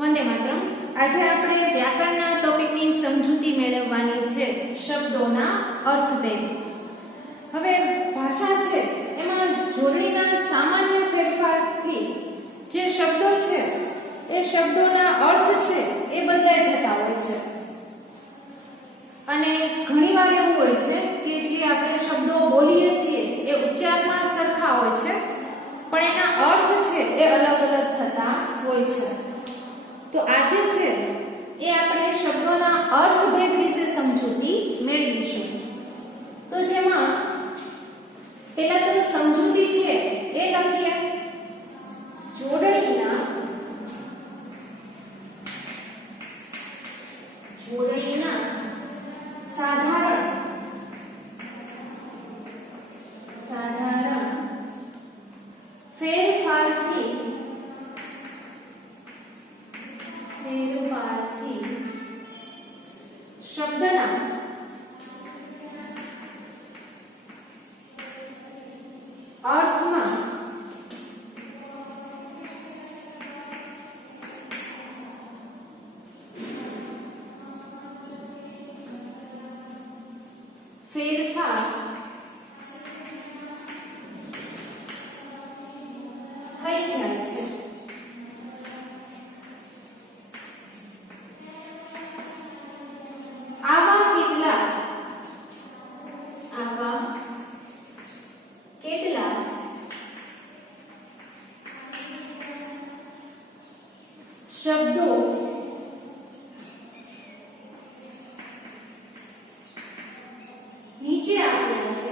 વંદે માતરમ। આજે આપણે વ્યાકરણના ટોપિકની સમજૂતી મેળવવાની છે, શબ્દોના અર્થભેદ। હવે ભાષા છે એમાં જોડણીના સામાન્ય ફેરફારથી જે શબ્દો છે એ શબ્દોના અર્થ છે એ બદલાઈ જતા હોય છે અને ઘણીવાર એવું હોય છે કે જે આપણે શબ્દો બોલીએ છીએ એ ઉચ્ચારમાં સરખા હોય છે પણ એના અર્થ છે એ અલગ અલગ થતા હોય છે। તો આજે છે એ આપણે શબ્દોના અર્થભેદ વિશે સમજૂતી મેળવીશું। તો જેમાં પહેલા તો સમજૂતી છે એ લખીએ। જોડણીના સાધારણ ફેરફારથી શબ્દના અર્થમાં ફેરફાર થઈ જાય છે। આવા કેટલાક શબ્દો નીચે આપ્યા છે।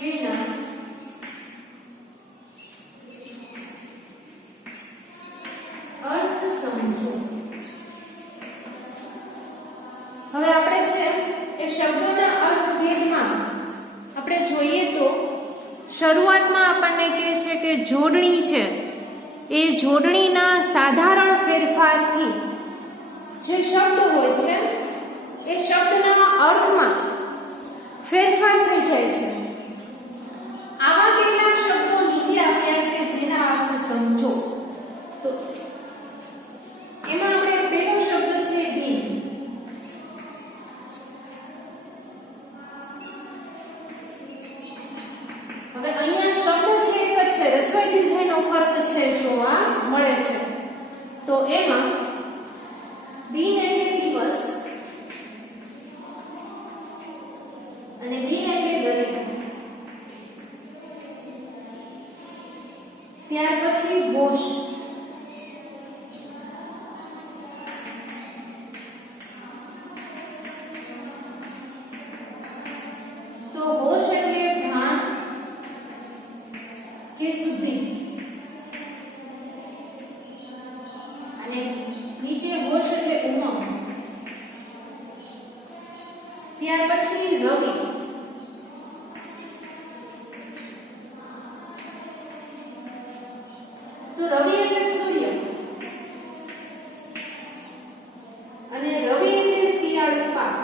જેના અર્થ સમજો। હવે આપણે છે એ શબ્દોના અર્થભેદમાં આપણે જોઈએ તો શરૂઆતમાં આપણને કહે છે કે જોડણી છે એ જોડણીના સાધારણ ફેરફારથી જે શબ્દ હોય છે એ શબ્દના અર્થમાં ફેરફાર થઈ જાય છે। આવા કેટલાક શબ્દો નીચે આપ્યા છે જેના અર્થ સમજો। તો એમાં આપણે પહેલો શબ્દ છે દિન। હવે અહીંયા શબ્દ છે એક જ છે, રસ્વઈ દીર્ઘઈનો ફરક છે જોવા મળે છે। તો એમાં દિન એટલે દિવસ અને દિન એટલે ગરિમા। ત્યાર પછી હોશ, તો હોશ એટલે ભાન કે શુદ્ધિ અને નીચે હોશ એટલે ઉમંગ। ત્યાર પછી રવિ, તો રવિ એટલે સૂર્ય અને રવિ એટલે શિયાળુ પાક।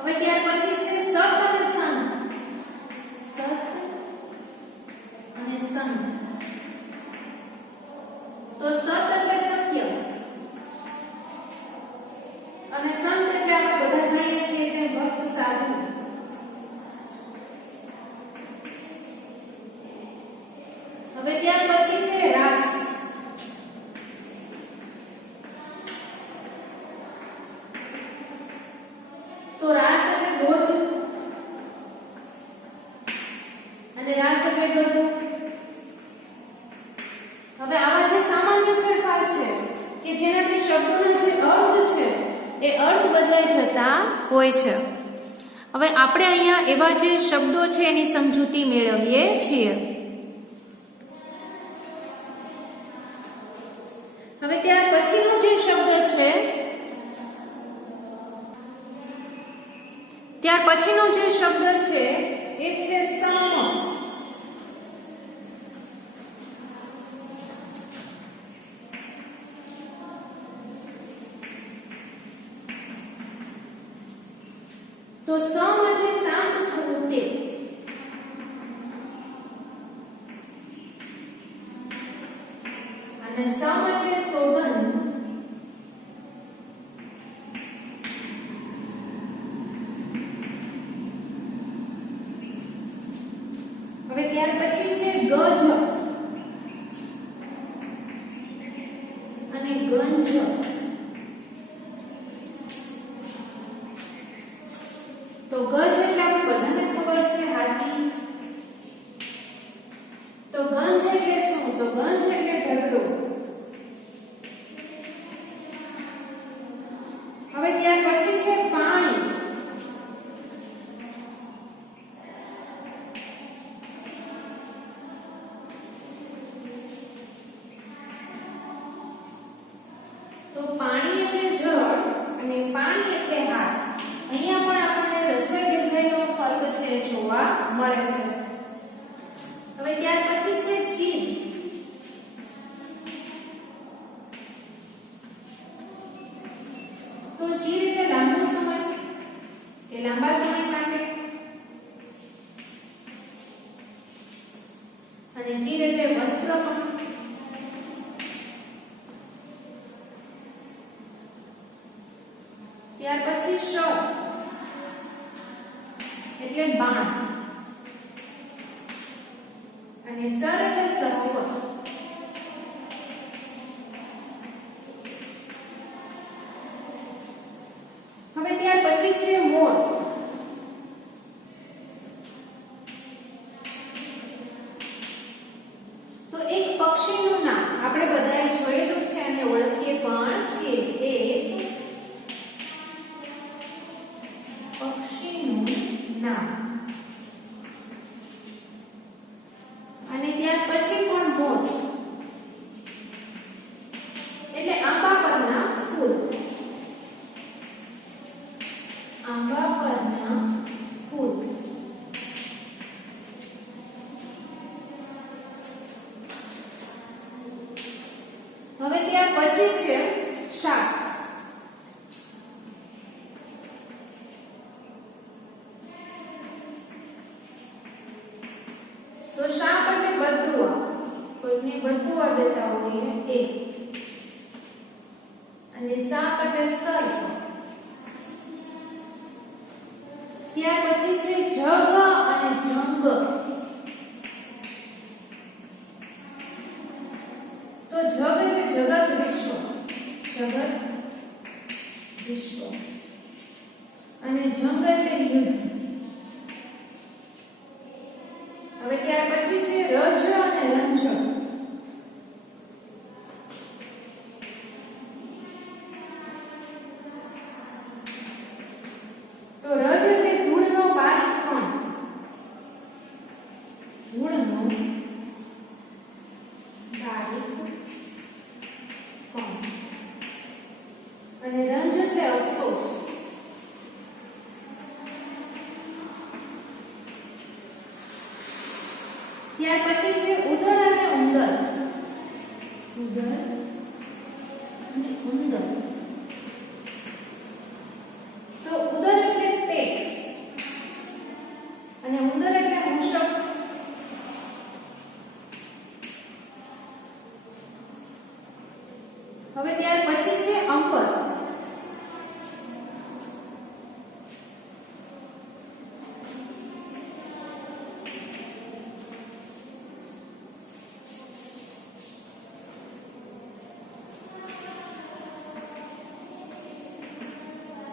હવે ત્યાર પછી છે સત અને સંત। સત અને સંત, તો સત એટલે સત્ય અને સંત એટલે આપણે બધા જાણીએ છીએ કે ભક્ત સાધુ। હવે ત્યાર પછી છે રાસ, તો રાસ એટલે બોધ અને રાસ એટલે ગરબો। હવે આવા જે સામાન્ય ફેરફાર છે કે જેનાથી શબ્દોનો જે અર્થ છે એ અર્થ બદલાઈ જતા હોય છે। હવે આપણે અહીંયા એવા જે શબ્દો છે એની સમજૂતી મેળવીએ છીએ। હવે ત્યાર પછીનો જે શબ્દ છે ત્યાર પછીનો જે શબ્દ છે એ છે સમ। તો સમ એટલે શાંત થવું તે, અને સમ એટલે શોભન. હવે ત્યાર પછી છે ગજ અને ગંજ. તો ગજ એટલે આપણે બધાને ખબર છે હાથી. તો ગંજ એટલે શું? તો ગંજ એટલે ઢગલો. હવે ત્યાર પછી છે પાણી. તો પાણી એટલે જળ અને પાણી એટલે હાથ. અહીંયા પણ આપણને રસ્વ દીર્ઘઈનો ફરક છે જોવા મળે છે. હવે ત્યાર પછી છે ચીર. તો ચીર એટલે લાંબો સમય કે લાંબા સમય માટે, અને ચીર એટલે વસ્ત્ર પણ. ત્યાર પછી શ એટલે બાણ, અને સર એટલે સરોવર. હવે ત્યાર પછી છે મોર. તો એક પક્ષીનું નામ આપણે બધાએ જોયેલું છે અને ઓળખીએ પણ છીએ. પક્ષીનું નામ. અને ત્યાર પછી પણ મોર એટલે આંબા પરના ફૂલ. આંબા પરના ફૂલ. હવે ત્યાર પછી છે શાક. તો શાક એટલે બદુઆ. કોઈને બદુઆ દેતા હોઈએ એ. અને શાક એટલે સર. ત્યાર પછી છે જગ અને જંગ. તો જગ એટલે જગત વિશ્વ. જગત વિશ્વ. અને જંગ એટલે યુદ્ધ. હવે ત્યાર પછી છે રજ અને રંજ. તો રજ એટલે ધૂળનો બારીક કણ. ધૂળનો બારીક કણ. અને રંજ એટલે અફસોસ. ત્યાર પછી છે ઉદર અને ઉંદર. ઉદર અને ઉંદર. તો ઉદર એટલે પેટ અને ઉંદર એટલે મૂષક. હવે ત્યાર પછી છે અંબર.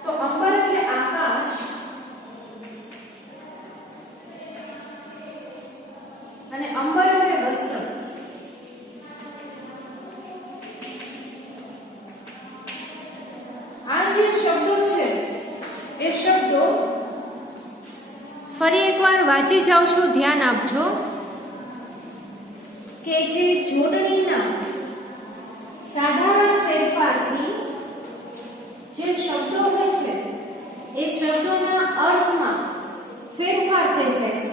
તો અંબર એટલે આકાશ અને અંબર એટલે વસ્ત્ર. આ જે શબ્દો છે એ શબ્દો ફરી એકવાર વાંચી જાઉં છું, ધ્યાન આપજો કે જે જોડણીના સાધારણ ફેરફારથી જે શબ્દો હોય છે એ શબ્દોના અર્થમાં ફેરફાર થઈ જાય છે.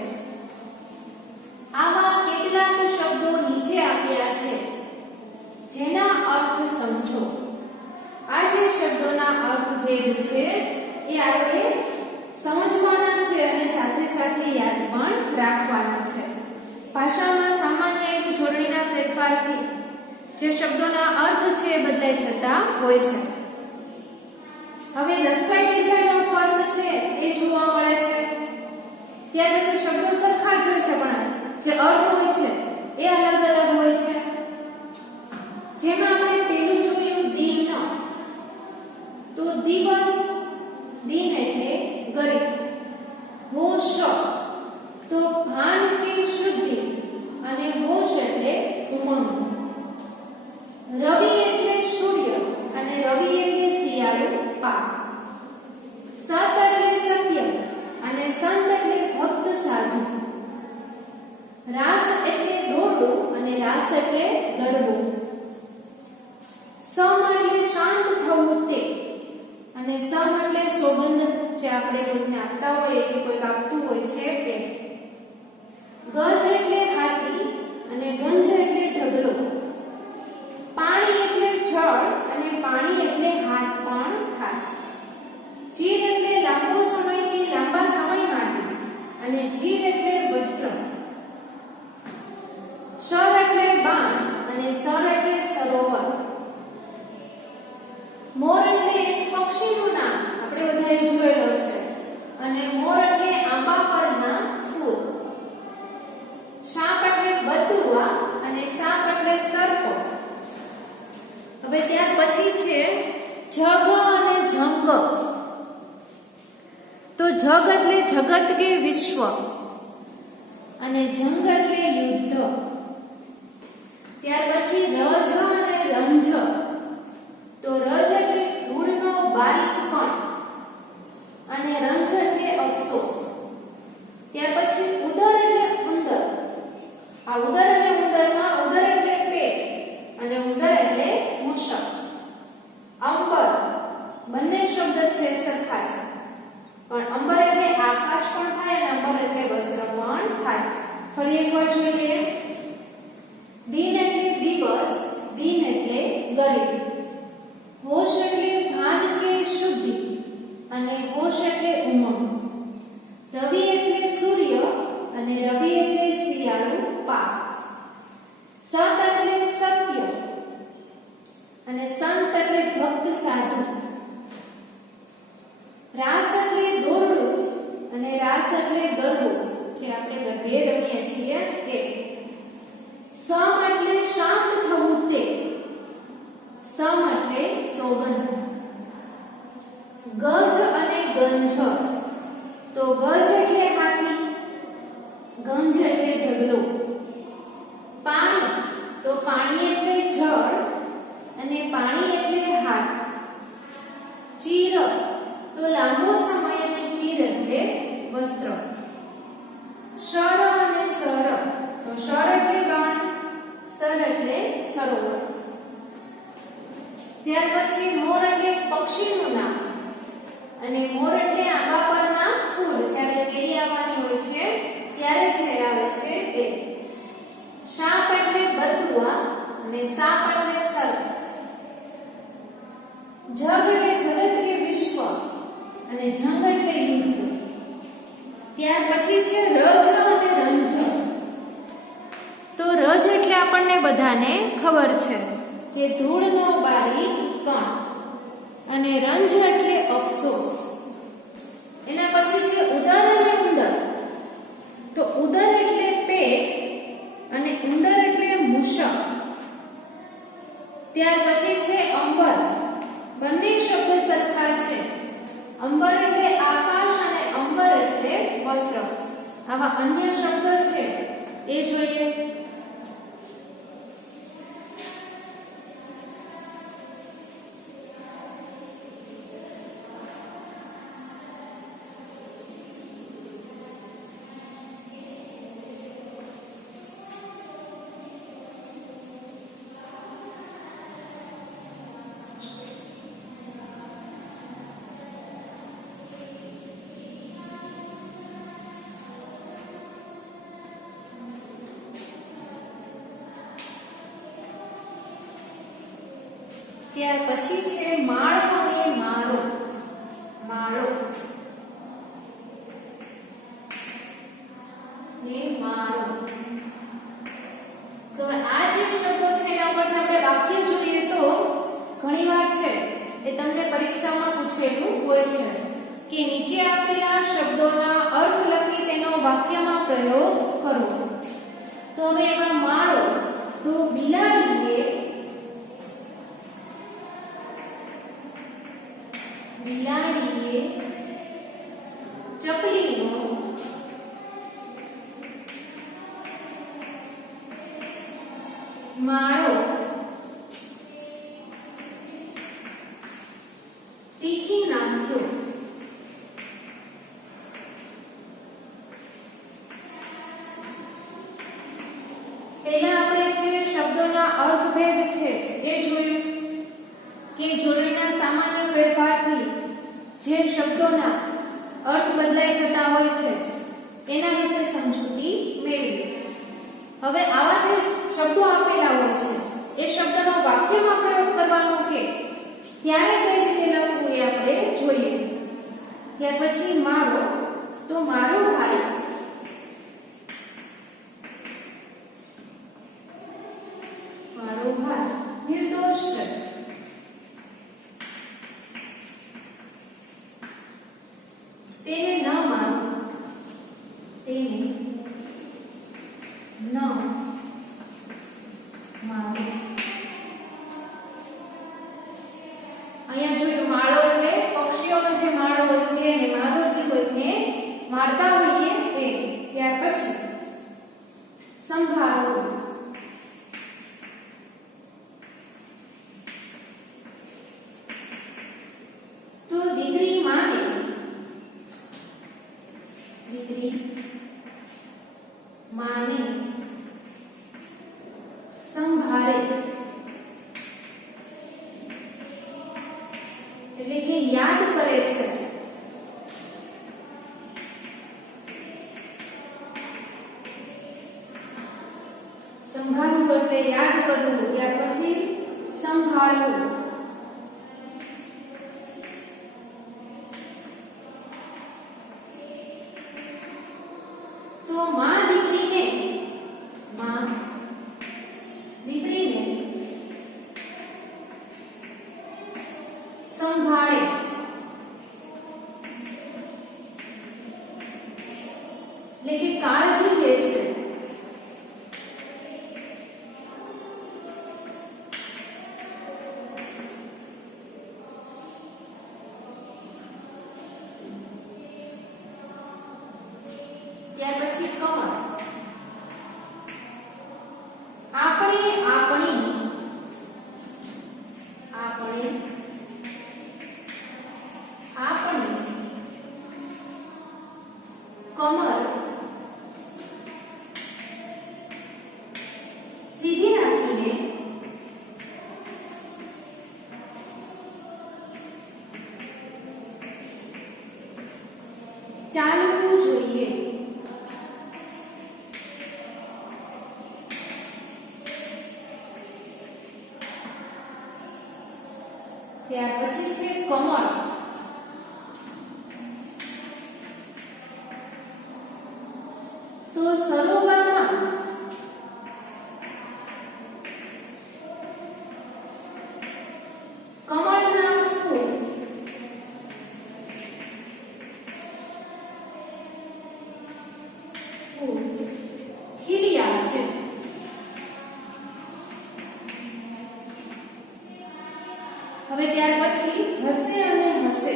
આવા કેટલાક શબ્દો નીચે આપ્યા છે જેના અર્થ સમજો. આ જે શબ્દોના અર્થભેદ છે એ આપણે સમજવાના છે અને સાથે સાથે યાદ પણ રાખવાના છે. ભાષામાં સામાન્ય એવી જોડણીના ફેરફારથી જે શબ્દોના અર્થ છે એ બદલાઈ જતા હોય છે. હવે રસ્વાઈ દીર્ઘાઈનો ફર્ક છે એ જોવા મળે છે. ત્યાર પછી શબ્દો સરખા જ હોય છે પણ જે અર્થ હોય છે એ અલગ અલગ હોય છે. જેમાં આપણે પહેલું જોયું દિન, તો દિવસ, દિન એટલે ગરીબ. હોશ તો ભાન કે શુદ્ધિ અને હોશ એટલે ઉમંગ. રવિ એટલે સૂર્ય અને રવિ એટલે શિયાળો પાક. સત એટલે સત્ય અને સંત એટલે ભક્ત સાધુ. રાસ એટલે દોરડું અને રાસ એટલે ગરબો. સમ એટલે શાંત થવું તે અને સમ એટલે સોગંદ જે આપણે કોઈને આપતા હોય કે કોઈ આપતું હોય છે તે. ગજ એટલે હાથી અને ગંજ એટલે ઢગલો. પાણી એટલે જળ અને પાણી એટલે હાથ પણ થાય. ચીર એટલે લાંબો સમય કે લાંબા સમય માટે અને ચીર એટલે વસ્ત્ર. શર એટલે બાણ અને સર એટલે સરોવર. મોર એટલે એક પક્ષીનું નામ આપણે બધાએ જોયેલો છે અને મોર એટલે આંબા પરના ફૂલ. સાપ એટલે બતુઆ અને સાપ એટલે સર્પ. હવે ત્યાર પછી છે જગ અને જંગ. તો જગ એટલે જગત કે વિશ્વ અને જંગ એટલે યુદ્ધ. ત્યાર પછી રજ અને રંજ. તો રજ એટલે ધૂળનો બારીક કણ અને રંજ એટલે અફસોસ. ત્યાર પછી ઉદર એટલે ઉંદર. આ ઉદર એટલે ઉંદરમાં ઉદર એટલે પેટ અને ઉંદર એટલે મૂષક. અંબર, બંને શબ્દ છે સરખા છે પણ અંબર એટલે આકાશ પણ થાય અને અંબર એટલે વસ્ત્ર પણ થાય. ફરી એકવાર જોઈએ. દિન એટલે દિવસ, દિન એટલે ગરીબ. હોશ એટલે ભાન કે શુદ્ધિ અને હોશ એટલે ઉમંગ. રવિ એટલે સૂર્ય અને રવિ એટલે શિયાળો પાક. સત એટલે સત્ય અને સંત એટલે ભક્ત સાધુ. રાસ એટલે દોરડું અને રાસ એટલે ગરબો જે આપણે ગરબે રમીએ છીએ એ. સમ એટલે શાંત થવું તે. સમ એટલે સોગંદ. ગજ અને ગંજ. તો ગજ એટલે હાથી, ગંજ એટલે ઢગલો. પાણી, તો પાણી એટલે જળ અને પાણી એટલે હાથ. ચીર, તો લાંબો સમય અને ચીર એટલે વસ્ત્ર. શર અને સર. તો શર એટલે બાણ, સર એટલે સરોવર. ત્યાર પછી મોર એટલે પક્ષીનું નામ અને મોર એટલે આંબા પરના ફૂલ. જ્યારે કેરી આવવાની હોય છે ત્યારે છે આવે છે એ. સાપ એટલે બતુઆ અને સાપ એટલે સર્પ. જગ એટલે જગત કે વિશ્વ અને જંગ એટલે યુદ્ધ. ત્યાર પછી છે રજ અને રંજ. તો રજ એટલે આપણને બધાને ખબર છે કે ધૂળનો બારીક કણ અને રંજ એટલે અફસોસ. એના પછી છે ઉદર અને ઉંદર. તો ઉદર એટલે પેટ અને ઉંદર એટલે મૂષક. ત્યાર પછી છે અંબર. બંને શબ્દ સરખા છે. અંબર એટલે આકાશ અને અંબર એટલે વસ્ત્ર. આવા અન્ય શબ્દો છે એ જોઈએ. ત્યાર પછી છે માળો અને માળો. માળો પરીક્ષામાં પૂછેલું હોય છે કે નીચે આપેલા શબ્દોના અર્થ લખી તેનો વાક્યમાં પ્રયોગ કરો. તો હવે એમાં માળો, તો બિલાડીએ ચકલીનો માળો તીખી નાખ્યો. પહેલા આપણે જે શબ્દોના અર્થભેદ છે એ જોયું કે જોડણીના સામાન્ય ફેરફારથી જે શબ્દોના અર્થ બદલાઈ જતા હોય છે એના વિશે સમજૂતી મેળવી. હવે આવા જે શબ્દો આપેલા હોય છે એ શબ્દનો વાક્યમાં પ્રયોગ કરવાનો કે ત્યારે કઈ રીતે લખવું એ આપણે જોઈએ. ત્યાર પછી મારો, તો મારો ભાઈ નિર્દોષ છે. તેને ન મારો, તેને ન મારો. અહીંયા જોયું માળો એટલે પક્ષીઓનો જે માળો હોય છે અને મારો એટલે કોઈને મારતા હોઈએ તે. ત્યાર પછી સંભાળવું, તો દીકરી માને, સંભાળે એટલે કે યાદ કરે છે. સંભાળવું એટલે યાદ કરવું. ત્યાર પછી સંભાળવું, તો માં દીકરીને સંભાળે એટલે કે કાળજી લે છે. ત્યાર પછી કમર, આપણે આપણી, કમર સીધી રાખીને ચાલવું જોઈએ. ત્યાર પછી છે કમળ, તો સરોવરમાં કમળના ફૂલ ખીલ્યા છે. હવે ત્યાર પછી હસે અને હસે,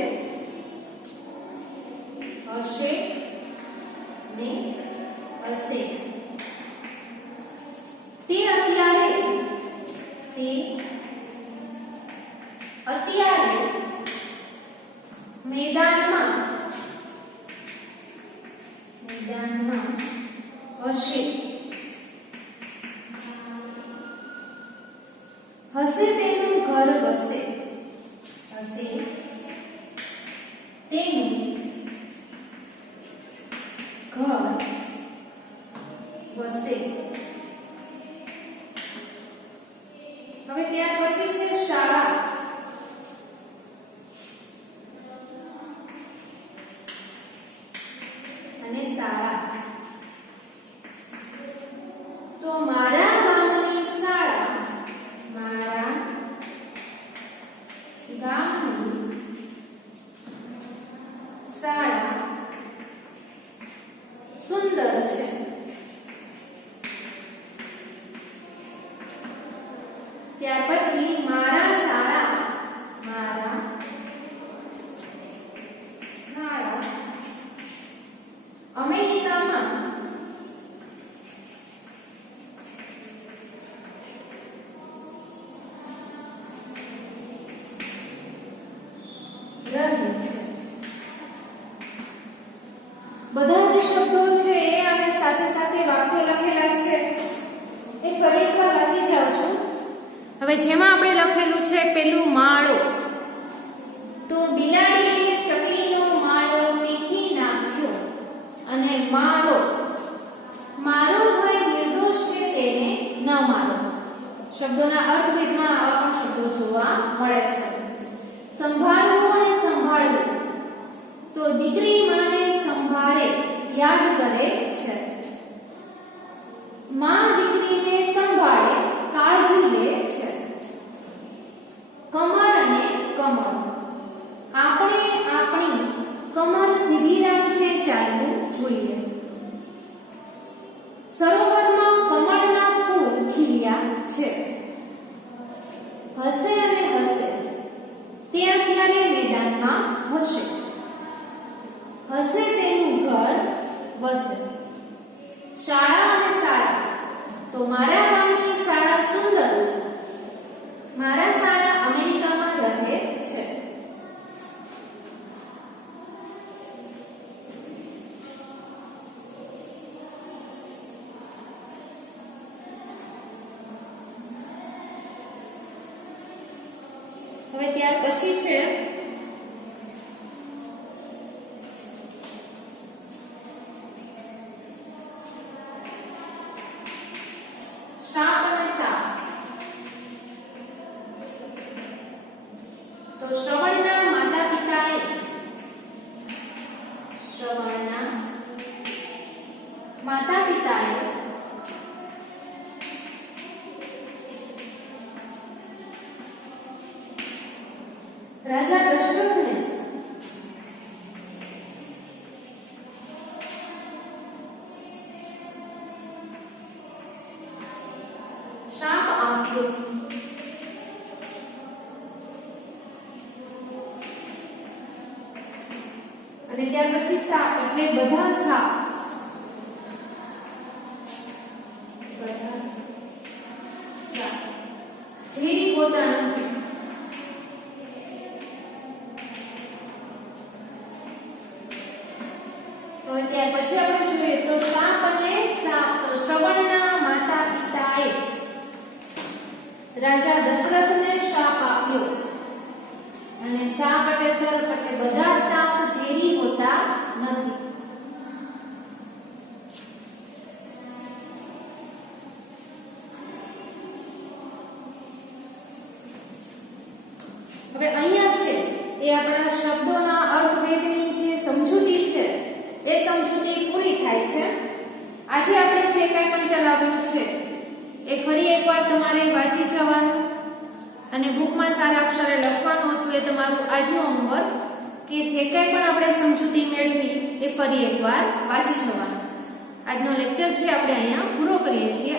હશે ને હસે. તે અત્યારે મેદાનમાં હશે. હશે તેનું ઘર વસે, હશે તેનું ઘર વસે. હવે ત્યાર પછી છે શાળા, અને શાળા. ત્યાર પછી મારા શાળા, મારા શાળા અમેરિકામાં રહે છે. બધા જ શબ્દો છે એ અને સાથે સાથે વાક્યો લખેલા છે એ ફરી એકવાર વાંચી જાઉં છું. હવે જેમાં આપણે લખેલું છે પેલું માળો, તો બિલાડીએ ચકલીનો માળો પીખી નાખ્યો અને મારો, મારો ભાઈ નિર્દોષ છે તેને ન મારો. શબ્દોના અર્થભેદમાં આવા પણ શબ્દો જોવા મળે છે. સંભાળવું અને સંભાળવું, તો દીકરી માને સંભાળે યાદ કરે છે. માં દીકરીને સંભાળે કાળજી લે છે. કમર અને કમર, આપણે આપણી કમર સીધી રાખીને ચાલવું જોઈએ. સરોવરમાં કમળના ફૂલ ખીલ્યા છે. હસે અને હસે, ત્યાં ત્યારે મેદાનમાં હશે. હસે તેનું ઘર વસે. શાળા અને શાળા, તો મારા ગામની શાળા સુંદર છે. મારા શાળા અમેરિકામાં રહે છે. હવે ત્યાર પછી છે સાપ અને સાપ, તો શ્રવણના માતા પિતાએ, શ્રવણના માતા પિતાએ રાજા દશરથને શાપ આપ્યો. અને ત્યાર પછી સાપ એટલે બધા સાપ, બધા સાપ ઝેરી હોતા નથી. તો ત્યાર પછી આપણે જોઈએ તો સાપ અને સાપ, તો શ્રવણના માતા પિતાએ રાજા દશરથને શાપ આપ્યો. અને સાપ એટલે સર્પ એટલે બધા સાપ ઝેરી હોતા નથી. હવે અહીંયા છે એ આપણા શબ્દોના અર્થભેદની જે સમજૂતી છે એ સમજૂતી પૂરી થાય છે. આજે આપણે જે કંઈ પણ ચલાવ્યું છે એ ફરી એકવાર તમારે વાંચી જવાનું અને બુકમાં સારા અક્ષરે લખવાનું હતું. એ તમારું આજનું હોમવર્ક કે જે કંઈ પણ આપણે સમજૂતી મેળવી એ ફરી એકવાર વાંચી જવાનું. આજનો લેક્ચર છે આપણે અહીંયા પૂરો કરીએ છીએ.